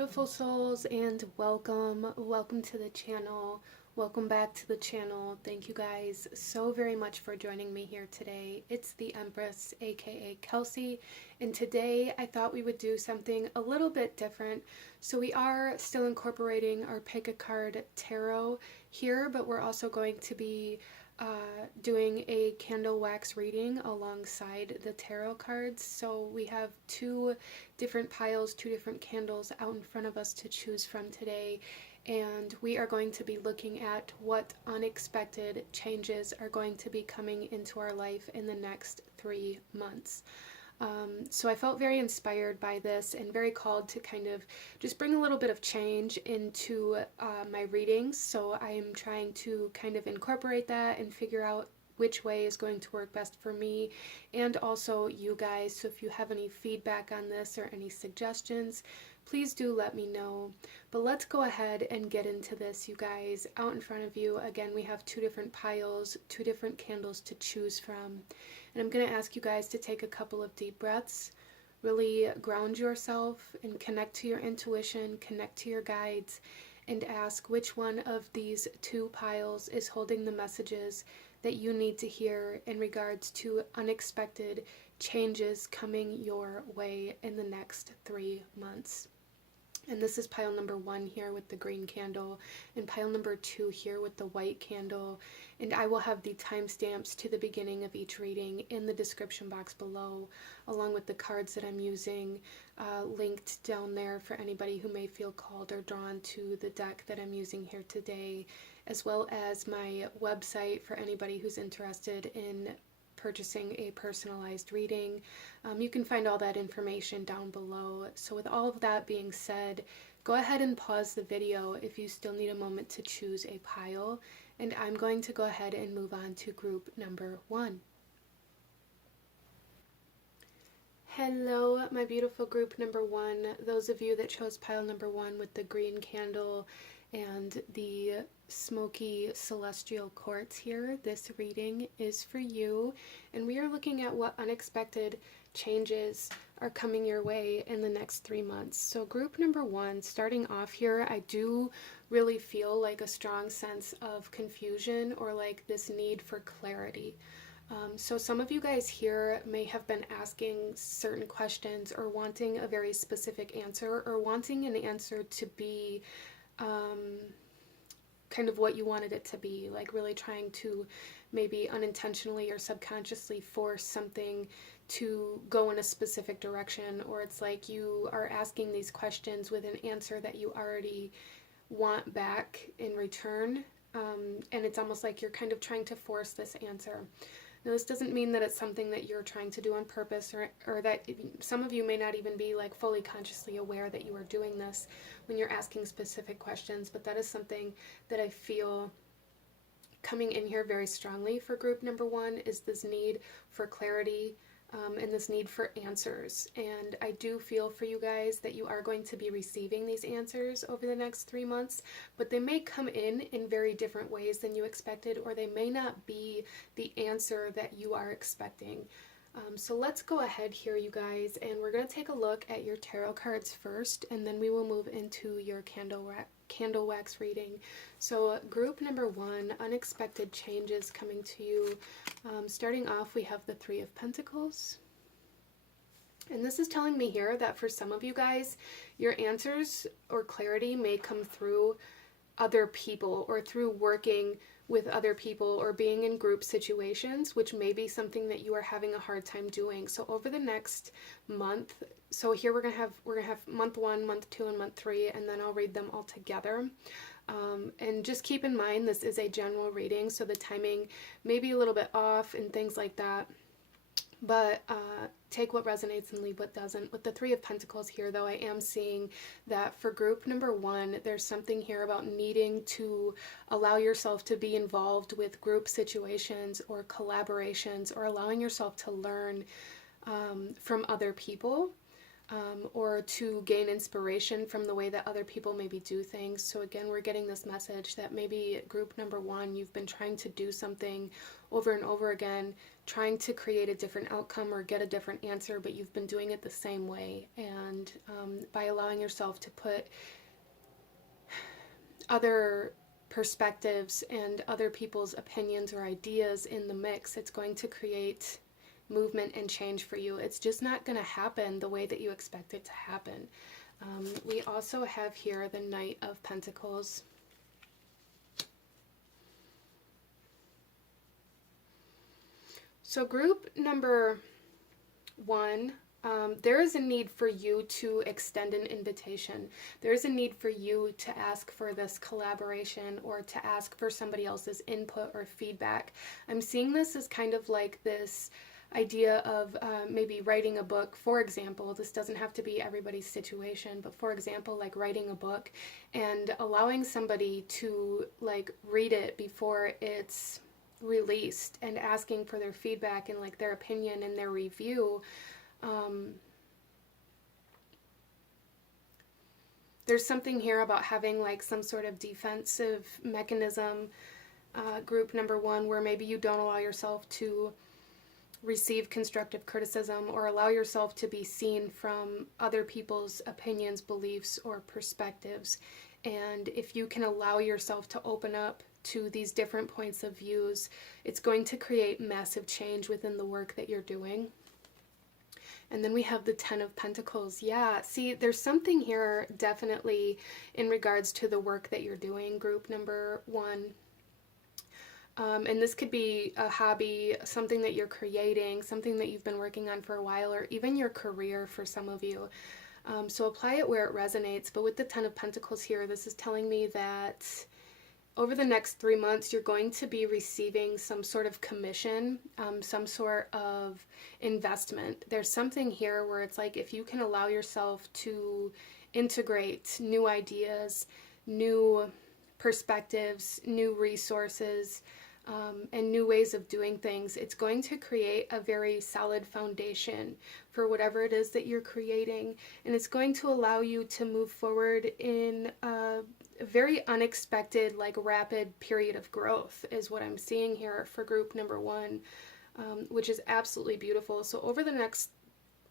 beautiful souls, and welcome to the channel. Welcome back to the channel. Thank you guys so very much for joining me here today. It's the Empress, aka Kelsey, and today I thought we would do something a little bit different. So we are still incorporating our pick a card tarot here, but we're also going to be doing a candle wax reading alongside the tarot cards. So we have two different piles, two different candles out in front of us to choose from today, and we are going to be looking at what unexpected changes are going to be coming into our life in the next 3 months. So I felt very inspired by this and very called to kind of just bring a little bit of change into my readings. So I am trying to kind of incorporate that and figure out which way is going to work best for me and also you guys. So if you have any feedback on this or any suggestions, please do let me know. But let's go ahead and get into this, you guys. Out in front of you, again, we have two different piles, two different candles to choose from. And I'm going to ask you guys to take a couple of deep breaths, really ground yourself and connect to your intuition, connect to your guides, and ask which one of these two piles is holding the messages that you need to hear in regards to unexpected changes coming your way in the next 3 months. And this is pile number 1 here with the green candle, and pile number 2 here with the white candle. And I will have the timestamps to the beginning of each reading in the description box below, along with the cards that I'm using linked down there for anybody who may feel called or drawn to the deck that I'm using here today, as well as my website for anybody who's interested in purchasing a personalized reading. You can find all that information down below. So with all of that being said, go ahead and pause the video if you still need a moment to choose a pile, and I'm going to go ahead and move on to group number 1. Hello, my beautiful group number 1. Those of you that chose pile number 1 with the green candle and the smoky celestial quartz here, this reading is for you, and we are looking at what unexpected changes are coming your way in the next 3 months. So group number 1, starting off here, I do really feel like a strong sense of confusion or like this need for clarity. So some of you guys here may have been asking certain questions or wanting a very specific answer, or wanting an answer to be kind of what you wanted it to be, like really trying to maybe unintentionally or subconsciously force something to go in a specific direction, or it's like you are asking these questions with an answer that you already want back in return, and it's almost like you're kind of trying to force this answer. Now, this doesn't mean that it's something that you're trying to do on purpose, or that some of you may not even be like fully consciously aware that you are doing this when you're asking specific questions, but that is something that I feel coming in here very strongly for group number 1, is this need for clarity and this need for answers. And I do feel for you guys that you are going to be receiving these answers over the next 3 months, but they may come in very different ways than you expected, or they may not be the answer that you are expecting. So let's go ahead here, you guys, and we're going to take a look at your tarot cards first, and then we will move into your candle wax reading. So group number 1, unexpected changes coming to you. Starting off, we have the 3 of Pentacles. And this is telling me here that for some of you guys, your answers or clarity may come through other people, or through working with other people, or being in group situations, which may be something that you are having a hard time doing. So over the next month, so here we're gonna have month 1, month 2, and month 3, and then I'll read them all together. And just keep in mind, this is a general reading, so the timing may be a little bit off and things like that. But take what resonates and leave what doesn't. With the 3 of Pentacles here, though, I am seeing that for group number 1, there's something here about needing to allow yourself to be involved with group situations or collaborations, or allowing yourself to learn from other people. or to gain inspiration from the way that other people maybe do things. So again, we're getting this message that maybe group number one, you've been trying to do something over and over again, trying to create a different outcome or get a different answer, but you've been doing it the same way. And by allowing yourself to put other perspectives and other people's opinions or ideas in the mix, it's going to create movement and change for you. It's just not going to happen the way that you expect it to happen. We also have here the Knight of Pentacles. So group number one, there is a need for you to extend an invitation. There is a need for you to ask for this collaboration or to ask for somebody else's input or feedback. I'm seeing this as kind of like this idea of maybe writing a book, for example. This doesn't have to be everybody's situation, but for example, like writing a book and allowing somebody to like read it before it's released and asking for their feedback and like their opinion and their review. There's something here about having like some sort of defensive mechanism, group number one, where maybe you don't allow yourself to receive constructive criticism or allow yourself to be seen from other people's opinions, beliefs, or perspectives. And if you can allow yourself to open up to these different points of views, it's going to create massive change within the work that you're doing. And then we have the Ten of Pentacles. Yeah, see, there's something here definitely in regards to the work that you're doing, group number one. And this could be a hobby, something that you're creating, something that you've been working on for a while, or even your career for some of you. So apply it where it resonates. But with the Ten of Pentacles here, this is telling me that over the next 3 months, you're going to be receiving some sort of commission, some sort of investment. There's something here where it's like if you can allow yourself to integrate new ideas, new perspectives, new resources, and new ways of doing things, it's going to create a very solid foundation for whatever it is that you're creating. And it's going to allow you to move forward in a very unexpected, like rapid period of growth is what I'm seeing here for group number one, which is absolutely beautiful. So over the next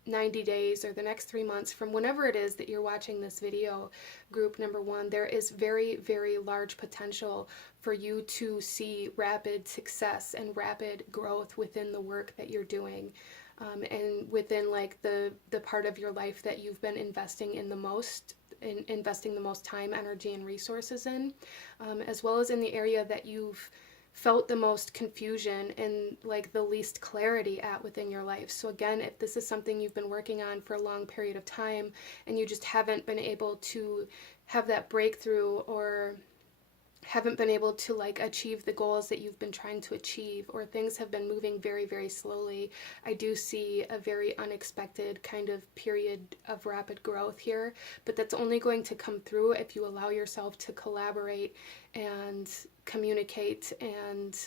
90 days or the next 3 months from whenever it is that you're watching this video, group number one, there is very, very large potential for you to see rapid success and rapid growth within the work that you're doing, and within like the part of your life that you've been investing the most time, energy, and resources in, as well as in the area that you've felt the most confusion and like the least clarity at within your life. So again, if this is something you've been working on for a long period of time and you just haven't been able to have that breakthrough or haven't been able to like achieve the goals that you've been trying to achieve, or things have been moving very, very slowly, I do see a very unexpected kind of period of rapid growth here. But that's only going to come through if you allow yourself to collaborate and communicate and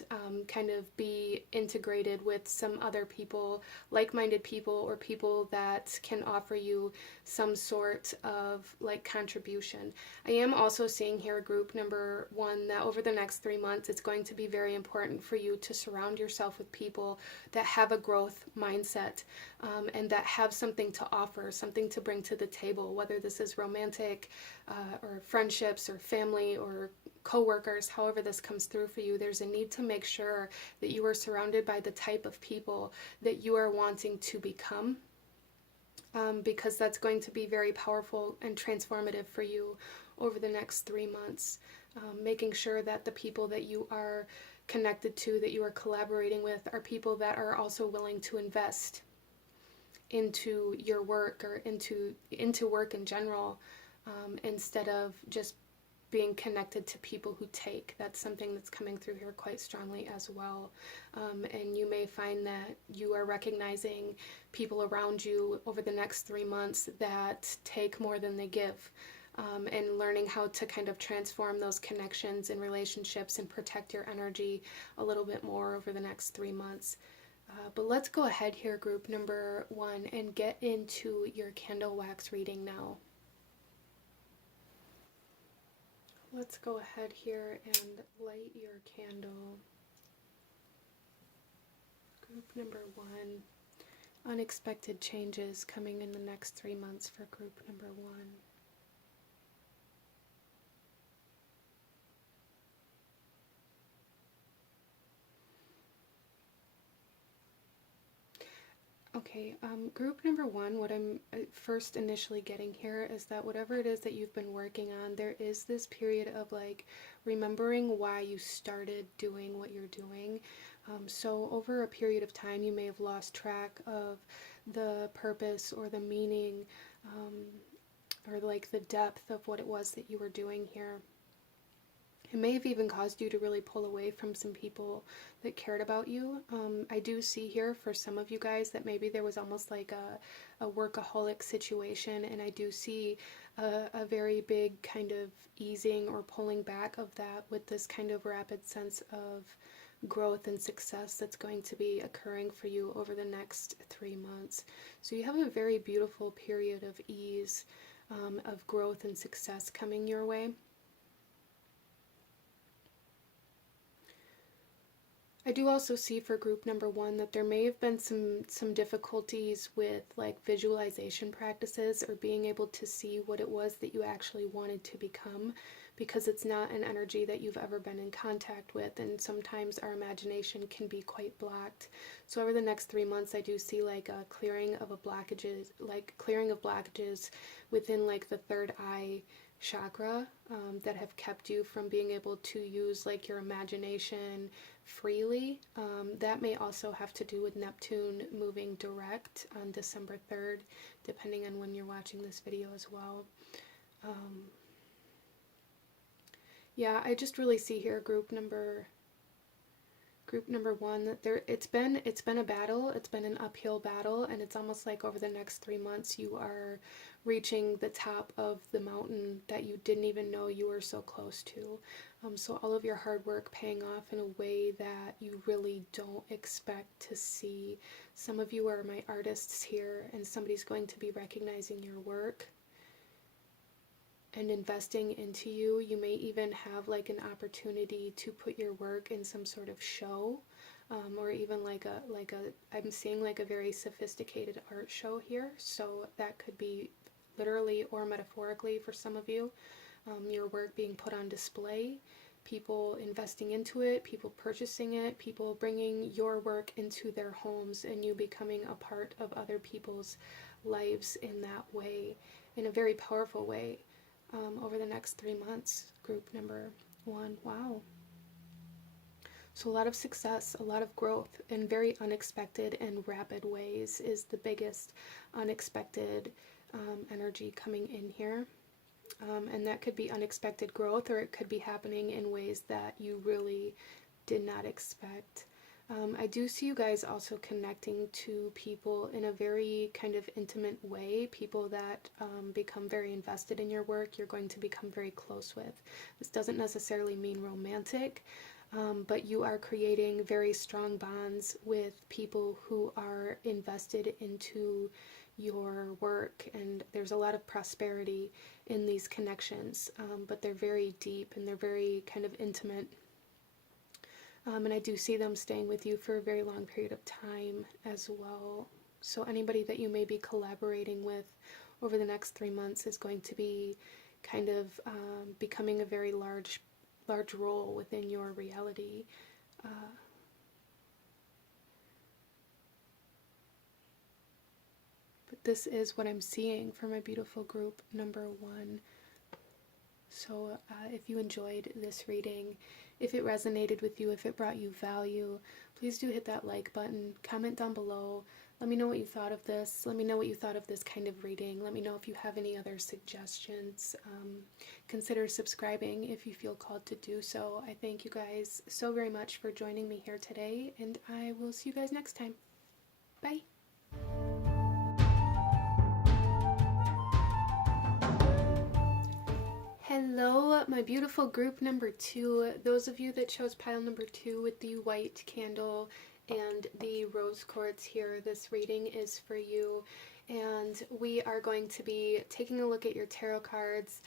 kind of be integrated with some other people, like-minded people, or people that can offer you some sort of like contribution. I am also seeing here, group number one, that over the next 3 months, it's going to be very important for you to surround yourself with people that have a growth mindset, and that have something to offer, something to bring to the table, whether this is romantic or friendships or family or co-workers, however this comes through for you. There's a need to make sure that you are surrounded by the type of people that you are wanting to become, because that's going to be very powerful and transformative for you over the next 3 months. Making sure that the people that you are connected to, that you are collaborating with, are people that are also willing to invest into your work or into work in general, instead of just being connected to people who take. That's something that's coming through here quite strongly as well. And you may find that you are recognizing people around you over the next 3 months that take more than they give, and learning how to kind of transform those connections and relationships and protect your energy a little bit more over the next 3 months. But let's go ahead here, group number 1, and get into your candle wax reading now. Let's go ahead here and light your candle. Group number 1, unexpected changes coming in the next 3 months for group number 1. Okay, group number 1, what I'm first initially getting here is that whatever it is that you've been working on, there is this period of like remembering why you started doing what you're doing. So over a period of time, you may have lost track of the purpose or the meaning, or like the depth of what it was that you were doing here. It may have even caused you to really pull away from some people that cared about you. I do see here for some of you guys that maybe there was almost like a workaholic situation, and I do see a very big kind of easing or pulling back of that with this kind of rapid sense of growth and success that's going to be occurring for you over the next 3 months. So you have a very beautiful period of ease, of growth and success coming your way. I do also see for group number 1 that there may have been some difficulties with like visualization practices or being able to see what it was that you actually wanted to become, because it's not an energy that you've ever been in contact with, and sometimes our imagination can be quite blocked. So over the next 3 months, I do see like a clearing of blockages within like the third eye chakra, that have kept you from being able to use like your imagination freely. That may also have to do with Neptune moving direct on December 3rd, depending on when you're watching this video as well. Yeah, I just really see here group number 1 that it's been a battle, it's been an uphill battle, and it's almost like over the next 3 months you are reaching the top of the mountain that you didn't even know you were so close to. So all of your hard work paying off in a way that you really don't expect to see. Some of you are my artists here, and somebody's going to be recognizing your work and investing into you. You may even have like an opportunity to put your work in some sort of show, or even like a I'm seeing like a very sophisticated art show here. So that could be literally or metaphorically for some of you. Your work being put on display, people investing into it, people purchasing it, people bringing your work into their homes, and you becoming a part of other people's lives in that way, in a very powerful way. Over the next 3 months, group number 1. Wow. So a lot of success, a lot of growth in very unexpected and rapid ways is the biggest unexpected energy coming in here. And that could be unexpected growth, or it could be happening in ways that you really did not expect. I do see you guys also connecting to people in a very kind of intimate way, people that become very invested in your work, you're going to become very close with. This doesn't necessarily mean romantic, but you are creating very strong bonds with people who are invested into your work, and there's a lot of prosperity in these connections, but they're very deep and they're very kind of intimate. And I do see them staying with you for a very long period of time as well. So anybody that you may be collaborating with over the next 3 months is going to be kind of becoming a very large role within your reality. But this is what I'm seeing for my beautiful group number 1. So if you enjoyed this reading, if it resonated with you, if it brought you value, please do hit that like button, comment down below, let me know what you thought of this, let me know what you thought of this kind of reading, let me know if you have any other suggestions. Consider subscribing if you feel called to do so. I thank you guys so very much for joining me here today, and I will see you guys next time. Bye! Hello, my beautiful group number 2. Those of you that chose pile number 2 with the white candle and the rose quartz here. This reading is for you, and we are going to be taking a look at your tarot cards,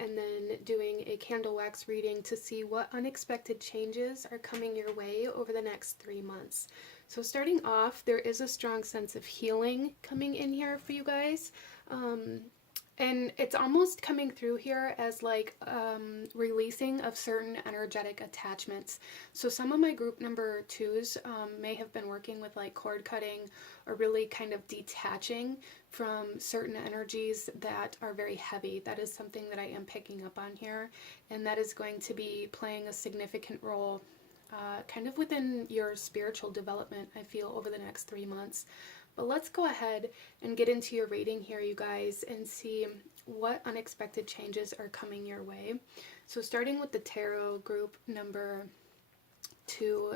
and then doing a candle wax reading to see what unexpected changes are coming your way over the next 3 months. So starting off, there is a strong sense of healing coming in here for you guys. And it's almost coming through here as like releasing of certain energetic attachments. So some of my group number 2s may have been working with like cord cutting or really kind of detaching from certain energies that are very heavy. That is something that I am picking up on here, and that is going to be playing a significant role kind of within your spiritual development, I feel, over the next 3 months. But let's go ahead and get into your reading here, you guys, and see what unexpected changes are coming your way. So starting with the tarot group number 2,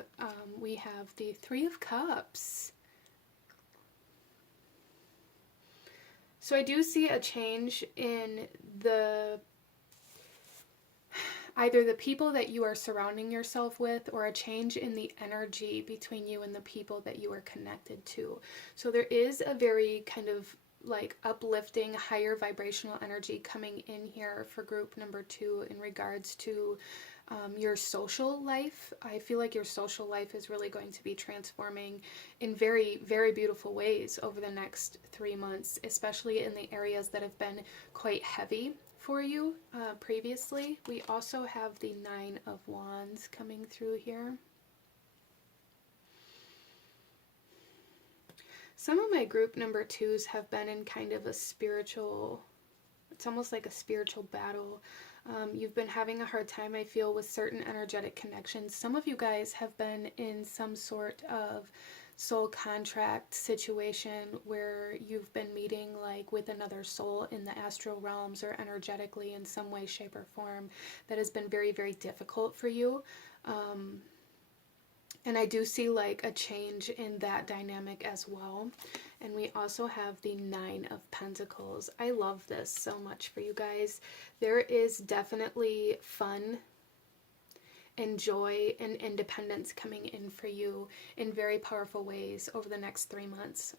we have the 3 of Cups. So I do see a change in either the people that you are surrounding yourself with, or a change in the energy between you and the people that you are connected to. So there is a very kind of like uplifting, higher vibrational energy coming in here for group number 2 in regards to your social life. I feel like your social life is really going to be transforming in very, very beautiful ways over the next 3 months, especially in the areas that have been quite heavy for you previously. We also have the 9 of Wands coming through here. Some of my group number 2s have been in kind of a spiritual, it's almost like a spiritual battle. You've been having a hard time, I feel, with certain energetic connections. Some of you guys have been in some sort of soul contract situation where you've been meeting like with another soul in the astral realms or energetically in some way, shape, or form that has been very, very difficult for you. And I do see like a change in that dynamic as well. And we also have the 9 of Pentacles. I love this so much for you guys. There is definitely fun and joy and independence coming in for you in very powerful ways over the next 3 months.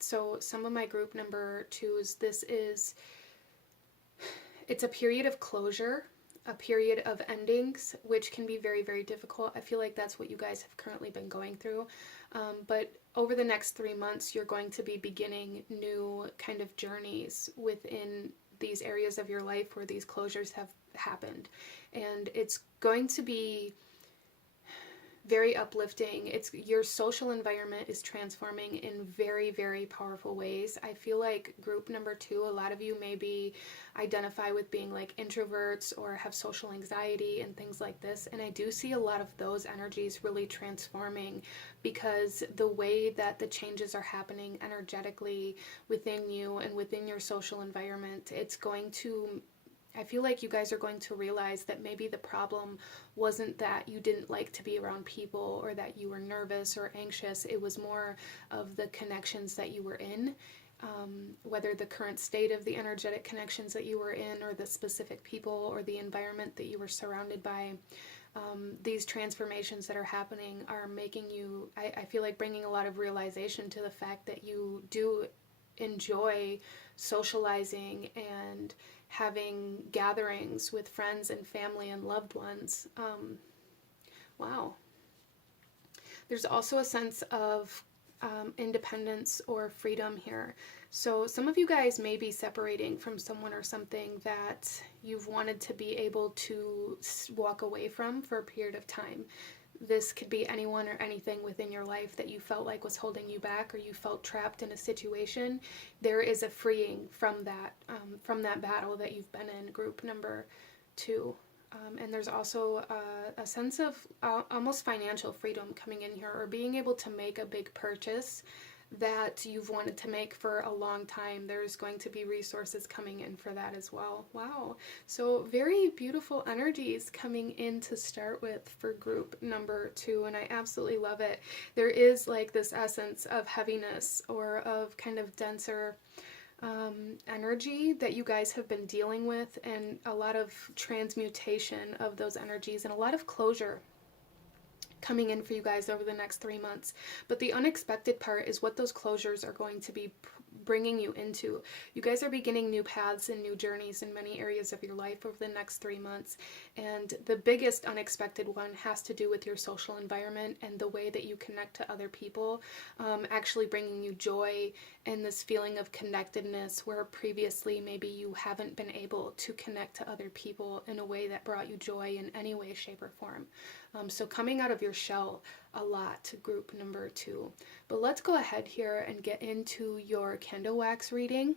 So some of my group number 2s, it's a period of closure, a period of endings, which can be very, very difficult. I feel like that's what you guys have currently been going through. But over the next 3 months, you're going to be beginning new kind of journeys within these areas of your life where these closures have happened. And it's going to be very uplifting. It's your social environment is transforming in very, very powerful ways. I feel like group number 2, a lot of you maybe identify with being like introverts or have social anxiety and things like this. And I do see a lot of those energies really transforming because the way that the changes are happening energetically within you and within your social environment, it's going to, I feel like you guys are going to realize that maybe the problem wasn't that you didn't like to be around people or that you were nervous or anxious. It was more of the connections that you were in, whether the current state of the energetic connections that you were in or the specific people or the environment that you were surrounded by. These transformations that are happening are making you, I feel like bringing a lot of realization to the fact that you do enjoy socializing and having gatherings with friends and family and loved ones. Wow. There's also a sense of independence or freedom here. So some of you guys may be separating from someone or something that you've wanted to be able to walk away from for a period of time. This could be anyone or anything within your life that you felt like was holding you back, or you felt trapped in a situation. There is a freeing from that battle that you've been in, group number 2. And there's also a sense of almost financial freedom coming in here, or being able to make a big purchase that you've wanted to make for a long time. There's going to be resources coming in for that as well. Wow. So very beautiful energies coming in to start with for group number 2, and I absolutely love it. There is like this essence of heaviness or of kind of denser energy that you guys have been dealing with, and a lot of transmutation of those energies and a lot of closure coming in for you guys over the next 3 months. But the unexpected part is what those closures are going to be bringing you into. You guys are beginning new paths and new journeys in many areas of your life over the next 3 months. And the biggest unexpected one has to do with your social environment and the way that you connect to other people, actually bringing you joy and this feeling of connectedness where previously maybe you haven't been able to connect to other people in a way that brought you joy in any way, shape, or form. So coming out of your shell a lot, group number 2. But let's go ahead here and get into your candle wax reading.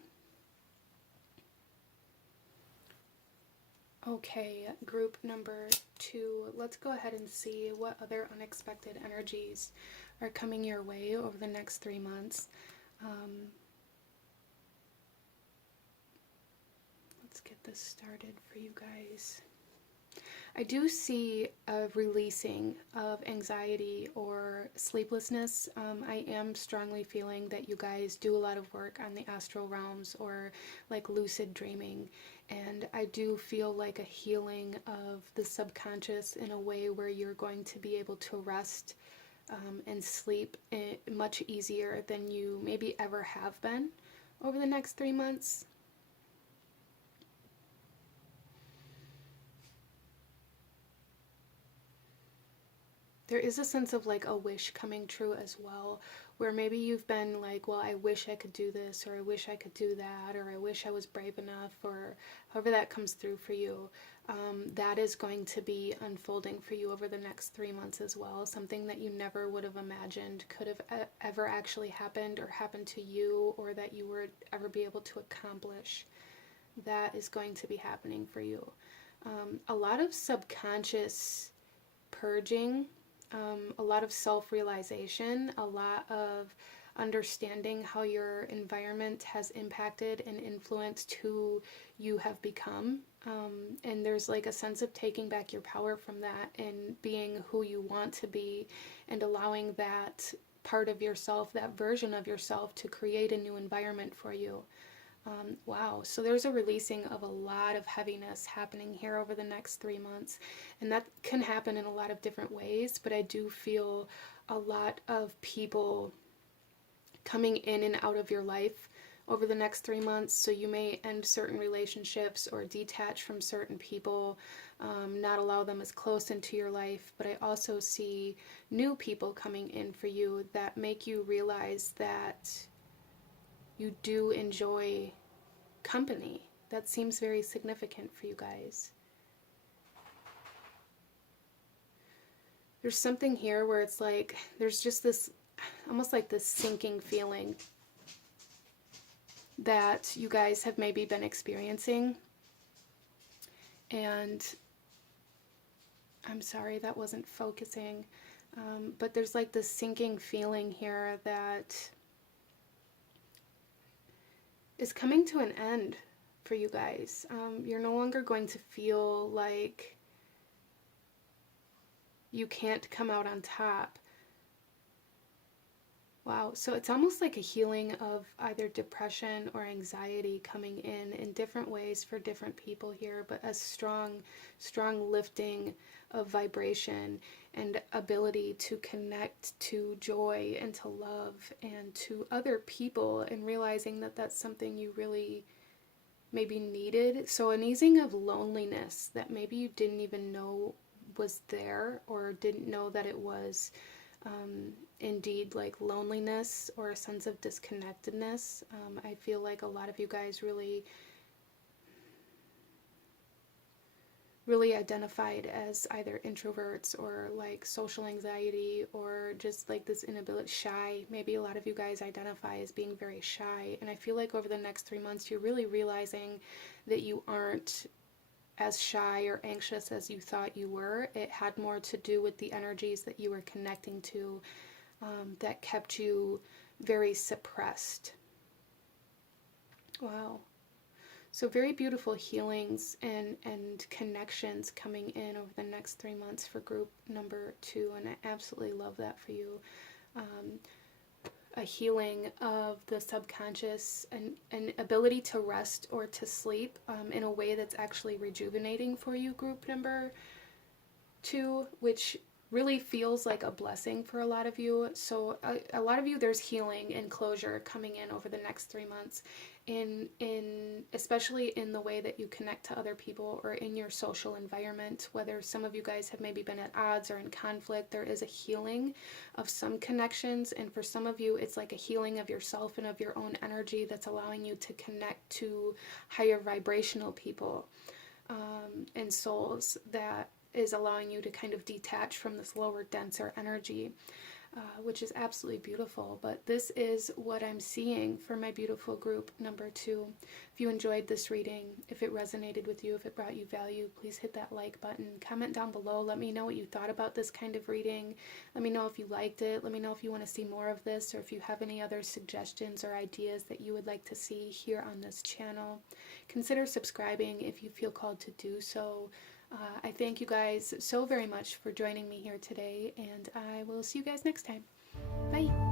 Okay, group number 2, let's go ahead and see what other unexpected energies are coming your way over the next 3 months. Let's get this started for you guys. I do see a releasing of anxiety or sleeplessness. I am strongly feeling that you guys do a lot of work on the astral realms or like lucid dreaming. And I do feel like a healing of the subconscious in a way where you're going to be able to rest and sleep much easier than you maybe ever have been over the next 3 months. There is a sense of like a wish coming true as well, where maybe you've been like, well, I wish I could do this, or I wish I could do that, or I wish I was brave enough, or however that comes through for you. That is going to be unfolding for you over the next 3 months as well. Something that you never would have imagined could have ever actually happened or happened to you, or that you would ever be able to accomplish. That is going to be happening for you. A lot of subconscious purging, a lot of self-realization, a lot of understanding how your environment has impacted and influenced who you have become. And there's like a sense of taking back your power from that and being who you want to be and allowing that part of yourself, that version of yourself, to create a new environment for you. Wow, so there's a releasing of a lot of heaviness happening here over the next 3 months, and that can happen in a lot of different ways, but I do feel a lot of people coming in and out of your life over the next 3 months. So you may end certain relationships or detach from certain people, not allow them as close into your life, but I also see new people coming in for you that make you realize that you do enjoy company. That seems very significant for you guys. There's something here where it's like, there's just this, almost like this sinking feeling that you guys have maybe been experiencing. And I'm sorry, that wasn't focusing. But there's like this sinking feeling here that is coming to an end for you guys. You're no longer going to feel like you can't come out on top. Wow, so it's almost like a healing of either depression or anxiety coming in different ways for different people here, but a strong lifting of vibration and ability to connect to joy and to love and to other people, and realizing that that's something you really maybe needed. So an easing of loneliness that maybe you didn't even know was there, or didn't know that it was indeed like loneliness or a sense of disconnectedness. I feel like a lot of you guys really identified as either introverts or like social anxiety, or just like this inability, shy. Maybe a lot of you guys identify as being very shy, and I feel like over the next 3 months you're really realizing that you aren't as shy or anxious as you thought you were. It had more to do with the energies that you were connecting to that kept you very suppressed. Wow. So very beautiful healings and connections coming in over the next 3 months for group number 2, and I absolutely love that for you. A healing of the subconscious and an ability to rest or to sleep in a way that's actually rejuvenating for you, group number 2, which really feels like a blessing for a lot of you. So a lot of you, there's healing and closure coming in over the next 3 months, in especially in the way that you connect to other people or in your social environment. Whether some of you guys have maybe been at odds or in conflict, there is a healing of some connections, and for some of you it's like a healing of yourself and of your own energy that's allowing you to connect to higher vibrational people and souls, that is allowing you to kind of detach from this lower, denser energy, which is absolutely beautiful. But this is what I'm seeing for my beautiful group number 2. If you enjoyed this reading, if it resonated with you, if it brought you value, please hit that like button. Comment down below. Let me know what you thought about this kind of reading. Let me know if you liked it. Let me know if you want to see more of this, or if you have any other suggestions or ideas that you would like to see here on this channel. Consider subscribing if you feel called to do so. I thank you guys so very much for joining me here today, and I will see you guys next time. Bye!